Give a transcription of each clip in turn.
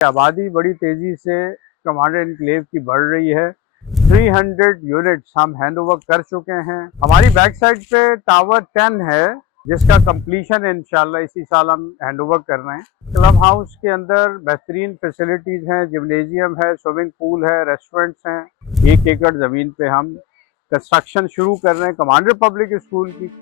आबादी बड़ी तेजी से कमांडर इनक्लेव की बढ़ रही है। 300 यूनिट्स हम हैंड ओवर कर चुके हैं। हमारी बैक साइड पे टावर 10 है जिसका कंप्लीशन इंशाल्लाह इसी साल हम हैंड ओवर कर रहे हैं। क्लब हाउस के अंदर बेहतरीन फैसिलिटीज हैं, जिम्नेजियम है, स्विमिंग पूल है, रेस्टोरेंट्स हैं। 1 एकड़ जमीन पे हम कंस्ट्रक्शन शुरू कर रहे हैं कमांडर पब्लिक स्कूल की।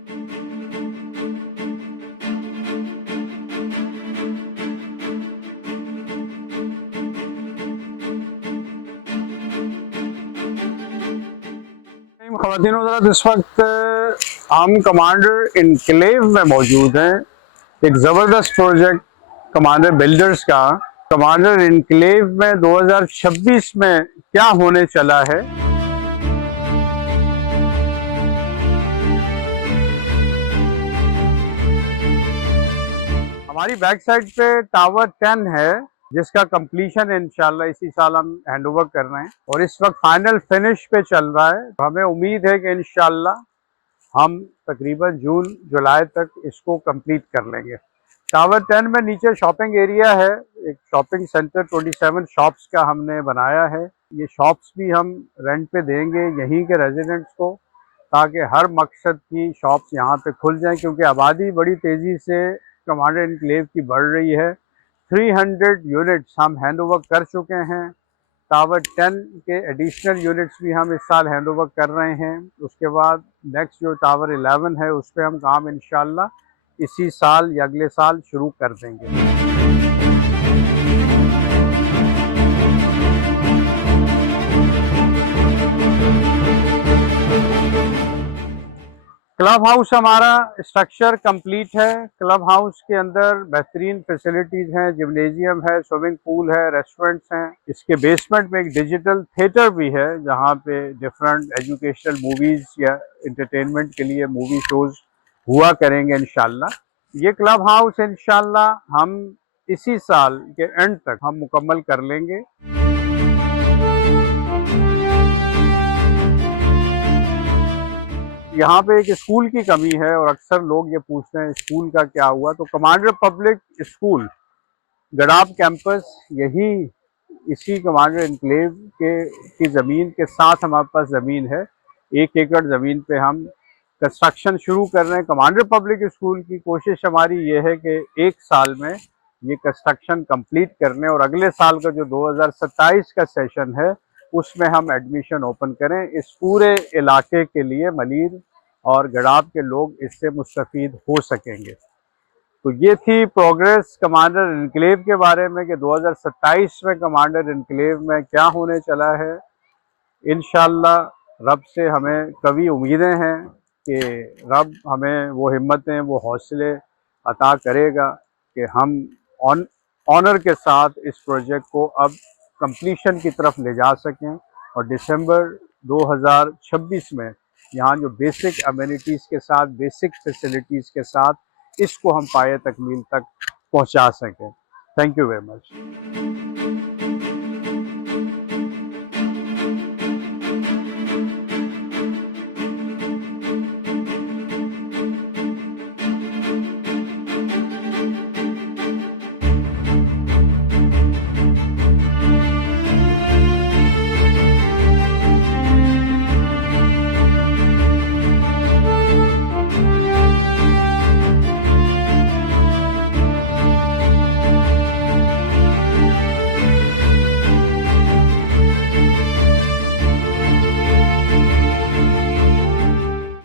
ख़वातीन हज़रात, इस वक्त हम कमांडर इनक्लेव में मौजूद हैं। एक ज़बरदस्त प्रोजेक्ट कमांडर बिल्डर्स का। कमांडर इनक्लेव में 2026 में क्या होने चला है। हमारी बैक साइड पे टावर 10 है जिसका कंप्लीशन इंशाल्लाह इसी साल हम हैंड ओवर कर रहे हैं और इस वक्त फाइनल फिनिश पे चल रहा है। हमें उम्मीद है कि इंशाल्लाह हम तकरीबन जून जुलाई तक इसको कंप्लीट कर लेंगे। टावर 10 में नीचे शॉपिंग एरिया है, एक शॉपिंग सेंटर 27 शॉप्स का हमने बनाया है। ये शॉप्स भी हम रेंट पे देंगे यहीं के रेजिडेंट्स को, ताकि हर मकसद की शॉप्स यहाँ पे खुल जाएं, क्योंकि आबादी बड़ी तेज़ी से कमांडर इनक्लेव की बढ़ रही है। 300 यूनिट्स हम हैंड ओवर कर चुके हैं। टावर 10 के एडिशनल यूनिट्स भी हम इस साल हैंड ओवर कर रहे हैं। उसके बाद नेक्स्ट जो टावर 11 है उस पर हम काम इंशाल्लाह इसी साल या अगले साल शुरू कर देंगे। क्लब हाउस हमारा स्ट्रक्चर कंप्लीट है। क्लब हाउस के अंदर बेहतरीन फैसिलिटीज़ हैं, जिम्नेजियम है, स्विमिंग पूल है, रेस्टोरेंट्स हैं। इसके बेसमेंट में एक डिजिटल थिएटर भी है जहाँ पे डिफरेंट एजुकेशनल मूवीज़ या इंटरटेनमेंट के लिए मूवी शोज़ हुआ करेंगे इंशाल्लाह। ये क्लब हाउस इंशाल्लाह हम इसी साल के एंड तक हम मुकम्मल कर लेंगे। यहाँ पे एक स्कूल की कमी है और अक्सर लोग ये पूछते हैं स्कूल का क्या हुआ। तो कमांडर पब्लिक स्कूल गडाब कैंपस यही इसी कमांडर इनक्लेव की ज़मीन के साथ हमारे पास ज़मीन है। 1 एकड़ ज़मीन पे हम कंस्ट्रक्शन शुरू कर रहे हैं कमांडर पब्लिक स्कूल की। कोशिश हमारी ये है कि 1 साल में ये कंस्ट्रक्शन कंप्लीट करने और अगले साल का जो 2027 का सेशन है उसमें हम एडमिशन ओपन करें। इस पूरे इलाके के लिए मलीर और गडाब के लोग इससे मुस्तफ़ीद हो सकेंगे। तो ये थी प्रोग्रेस कमांडर इनक्लेव के बारे में कि 2027 में कमांडर इनक्लेव में क्या होने चला है। इंशाल्लाह रब से हमें कभी उम्मीदें हैं कि रब हमें वो हिम्मतें, वो हौसले अता करेगा कि हम ऑनर के साथ इस प्रोजेक्ट को अब कंप्लीशन की तरफ ले जा सकें और दिसंबर 2026 में यहाँ जो बेसिक अमेनिटीज़ के साथ, बेसिक फैसिलिटीज़ के साथ इसको हम पाए तकमील तक पहुँचा सकें। Thank you very much.